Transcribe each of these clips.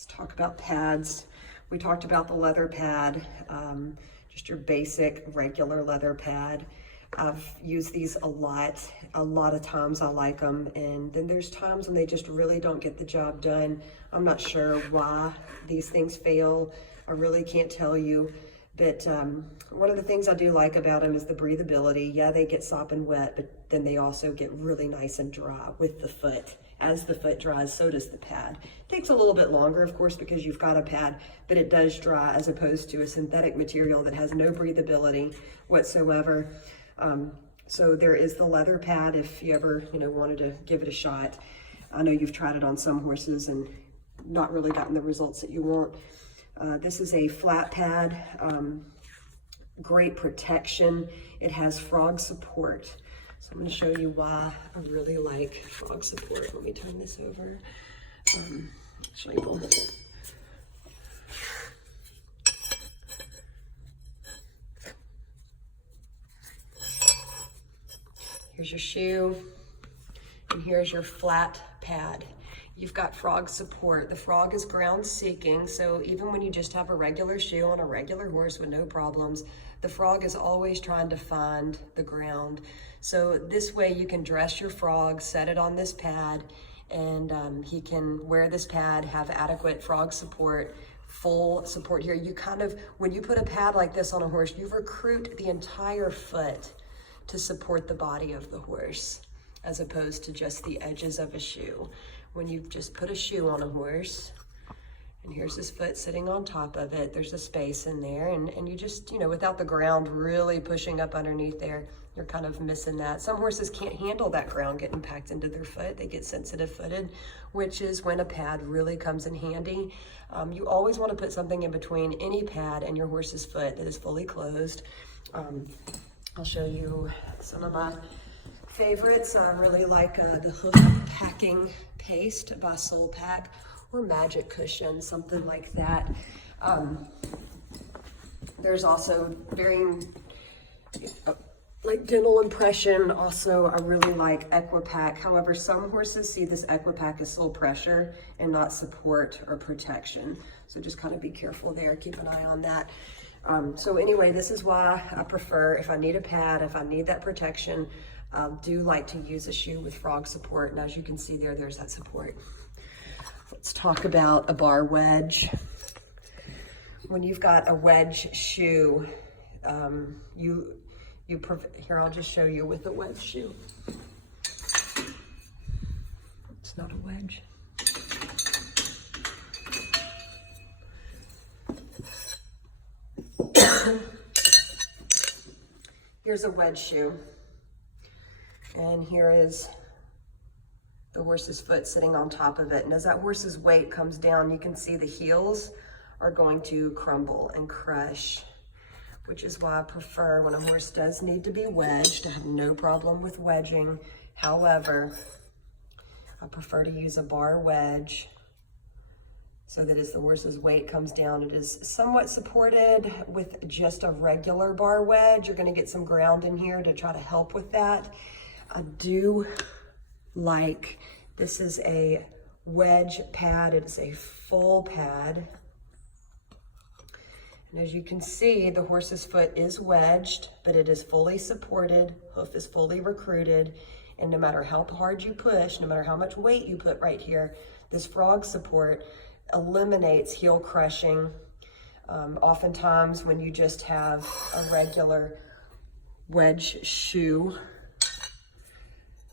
Let's talk about pads. We talked about the leather pad, just your basic regular leather pad. I've used these a lot of times I like them, and then there's times when they just really don't get the job done. I'm not sure why these things fail. I really can't tell you, but one of the things I do like about them is the breathability. Yeah, they get sopping wet, but then they also get really nice and dry with the foot. As the foot dries, so does the pad. It takes a little bit longer, of course, because you've got a pad, but it does dry as opposed to a synthetic material that has no breathability whatsoever. So there is the leather pad if you ever, wanted to give it a shot. I know you've tried it on some horses and not really gotten the results that you want. This is a flat pad, great protection. It has frog support. So I'm going to show you why I really like frog support. Let me turn this over. Show you both. Here's your shoe, and here's your flat pad. You've got frog support. The frog is ground seeking, so even when you just have a regular shoe on a regular horse with no problems, the frog is always trying to find the ground. So this way you can dress your frog, set it on this pad, and he can wear this pad, have adequate frog support, full support here. You when you put a pad like this on a horse, you recruit the entire foot to support the body of the horse, as opposed to just the edges of a shoe. When you just put a shoe on a horse, and here's his foot sitting on top of it, there's a space in there, and you just, without the ground really pushing up underneath there, you're kind of missing that. Some horses can't handle that ground getting packed into their foot. They get sensitive footed, which is when a pad really comes in handy. You always want to put something in between any pad and your horse's foot that is fully closed. I'll show you some of my favorites. I really like the hoof packing paste by Soulpack, or Magic Cushion, something like that. There's also varying, like Dental Impression. Also, I really like Equipack. However, some horses see this Equipack as sole pressure and not support or protection. So just kind of be careful there. Keep an eye on that. So anyway, this is why I prefer, if I need a pad, if I need that protection, I do like to use a shoe with frog support. And as you can see there, there's that support. Let's talk about a bar wedge. When you've got a wedge shoe, here, I'll just show you with a wedge shoe. It's not a wedge. Here's a wedge shoe, and here is the horse's foot sitting on top of it. And as that horse's weight comes down, you can see the heels are going to crumble and crush, which is why I prefer, when a horse does need to be wedged, I have no problem with wedging. However, I prefer to use a bar wedge so that as the horse's weight comes down, it is somewhat supported. With just a regular bar wedge, you're gonna get some ground in here to try to help with that. I do like, this is a wedge pad. It is a full pad. And as you can see, the horse's foot is wedged, but it is fully supported, hoof is fully recruited, and no matter how hard you push, no matter how much weight you put right here, this frog support eliminates heel crushing. Oftentimes when you just have a regular wedge shoe,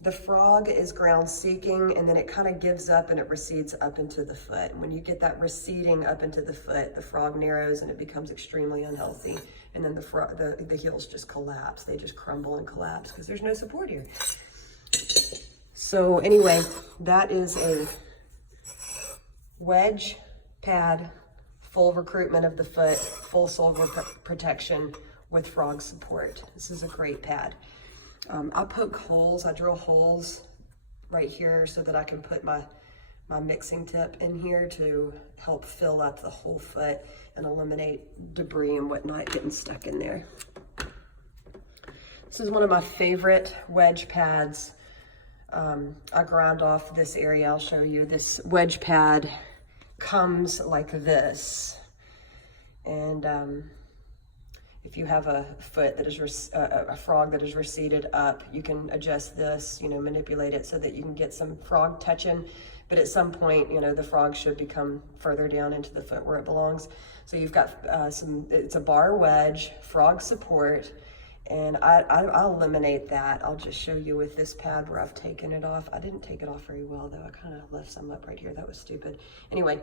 the frog is ground seeking, and then it kind of gives up and it recedes up into the foot. When you get that receding up into the foot, the frog narrows and it becomes extremely unhealthy. And then the heels just collapse. They just crumble and collapse because there's no support here. So anyway, that is a wedge pad, full recruitment of the foot, full sole protection with frog support. This is a great pad. I poke holes, I drill holes right here so that I can put my mixing tip in here to help fill up the whole foot and eliminate debris and whatnot getting stuck in there. This is one of my favorite wedge pads. I grind off this area. I'll show you. This wedge pad comes like this. And if you have a foot that is, a frog that is receded up, you can adjust this, you know, manipulate it so that you can get some frog touching. But at some point, you know, the frog should become further down into the foot where it belongs. So you've got it's a bar wedge, frog support, and I'll eliminate that. I'll just show you with this pad where I've taken it off. I didn't take it off very well though. I kind of left some up right here. That was stupid. Anyway,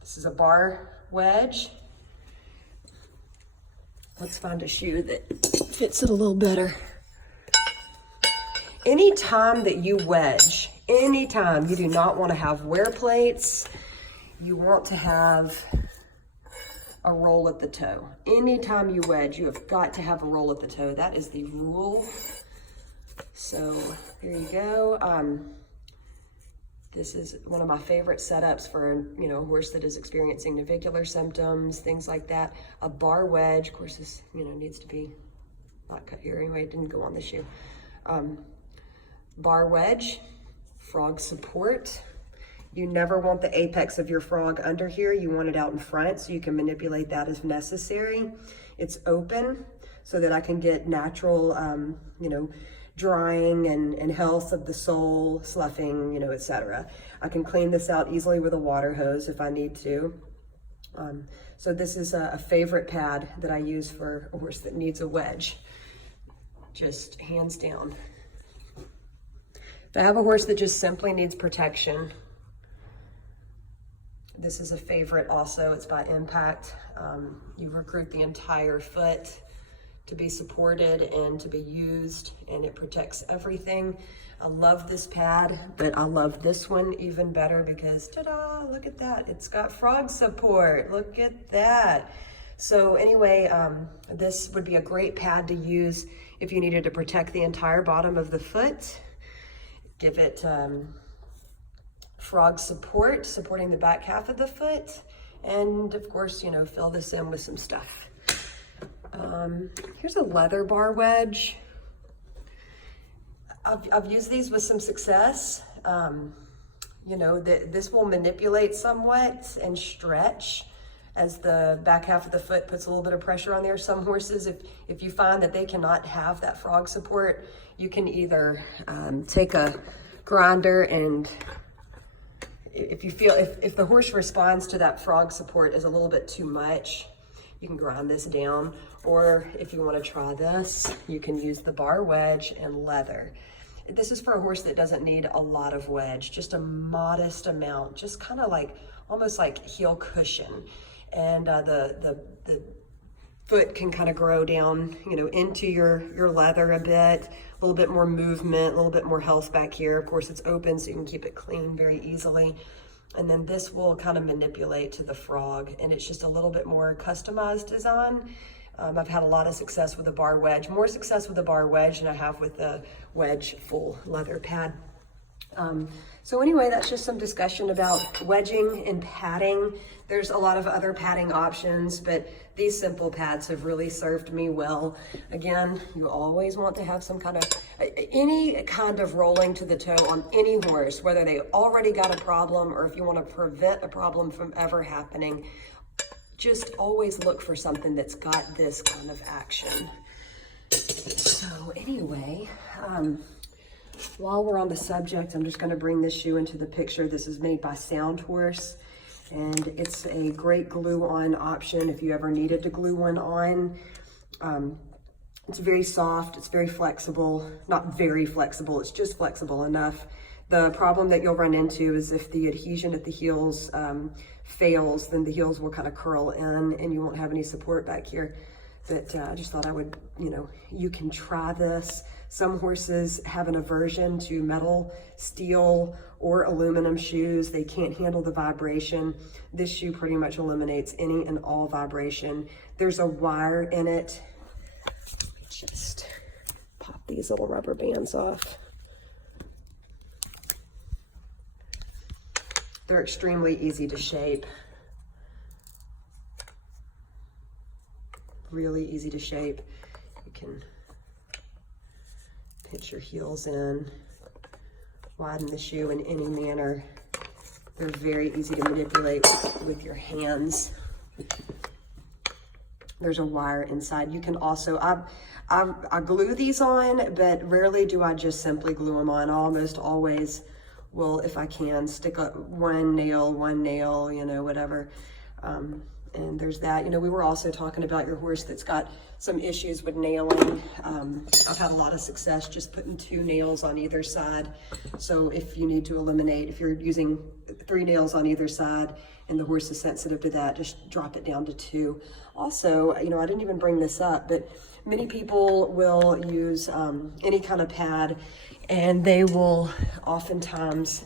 this is a bar wedge. Let's find a shoe that fits it a little better. Anytime that you wedge, anytime you do not want to have wear plates, you want to have a roll at the toe. Anytime you wedge, you have got to have a roll at the toe. That is the rule. So there you go. This is one of my favorite setups for, you know, a horse that is experiencing navicular symptoms, things like that. A bar wedge, of course, this, you know, needs to be not cut here anyway. It didn't go on the shoe. Bar wedge, frog support. You never want the apex of your frog under here. You want it out in front so you can manipulate that as necessary. It's open so that I can get natural, you know, drying and health of the sole, sloughing, you know, etc. I can clean this out easily with a water hose if I need to. So this is a favorite pad that I use for a horse that needs a wedge, just hands down. If I have a horse that just simply needs protection, this is a favorite also. It's by Impact. You recruit the entire foot to be supported and to be used, and it protects everything. I love this pad, but I love this one even better because, ta-da, look at that. It's got frog support. Look at that. So anyway, this would be a great pad to use if you needed to protect the entire bottom of the foot. Give it frog support, supporting the back half of the foot. And of course, you know, fill this in with some stuff. Here's a leather bar wedge. I've used these with some success. You know, this will manipulate somewhat and stretch as the back half of the foot puts a little bit of pressure on there. Some horses, if you find that they cannot have that frog support, you can either take a grinder, and if you feel, if the horse responds to that frog support as a little bit too much, you can grind this down. Or if you want to try this, you can use the bar wedge and leather. This is for a horse that doesn't need a lot of wedge, just a modest amount, just kind of like, almost like heel cushion. And the foot can kind of grow down, you know, into your leather a bit, a little bit more movement, a little bit more health back here. Of course, it's open, so you can keep it clean very easily. And then this will kind of manipulate to the frog, and it's just a little bit more customized design. I've had a lot of success with the bar wedge, more success with the bar wedge than I have with the wedge full leather pad. So anyway, that's just some discussion about wedging and padding. There's a lot of other padding options, but these simple pads have really served me well. Again, you always want to have some kind of, any kind of rolling to the toe on any horse, whether they already got a problem or if you want to prevent a problem from ever happening. Just always look for something that's got this kind of action. So anyway, while we're on the subject, I'm just going to bring this shoe into the picture. This is made by Sound Horse, and it's a great glue-on option if you ever needed to glue one on. It's very soft, it's very flexible, not very flexible, it's just flexible enough. The problem that you'll run into is if the adhesion at the heels fails, then the heels will kind of curl in and you won't have any support back here. But I just thought I would, you know, you can try this. Some horses have an aversion to metal, steel, or aluminum shoes. They can't handle the vibration. This shoe pretty much eliminates any and all vibration. There's a wire in it. Just pop these little rubber bands off. They're extremely easy to shape. Really easy to shape. You can pinch your heels in, widen the shoe in any manner. They're very easy to manipulate with your hands. There's a wire inside. You can also, I glue these on, but rarely do I just simply glue them on. I almost always will, if I can, stick up one nail, you know, whatever. And there's that. You know, we were also talking about your horse that's got some issues with nailing. I've had a lot of success just putting 2 nails on either side. So if you need to eliminate, if you're using 3 nails on either side and the horse is sensitive to that, just drop it down to 2. Also, you know, I didn't even bring this up, but many people will use any kind of pad, and they will oftentimes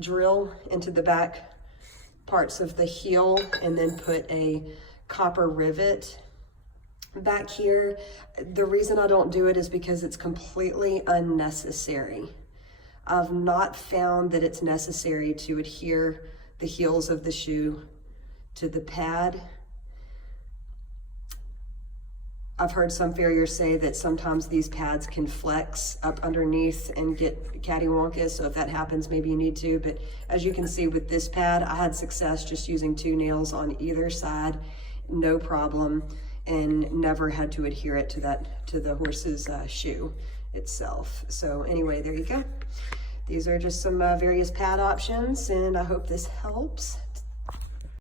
drill into the back parts of the heel and then put a copper rivet back here. The reason I don't do it is because it's completely unnecessary. I've not found that it's necessary to adhere the heels of the shoe to the pad. I've heard some farriers say that sometimes these pads can flex up underneath and get cattywampus, so if that happens, maybe you need to. But as you can see with this pad, I had success just using 2 nails on either side, no problem, and never had to adhere it to the horse's shoe itself. So anyway, there you go. These are just some various pad options, and I hope this helps.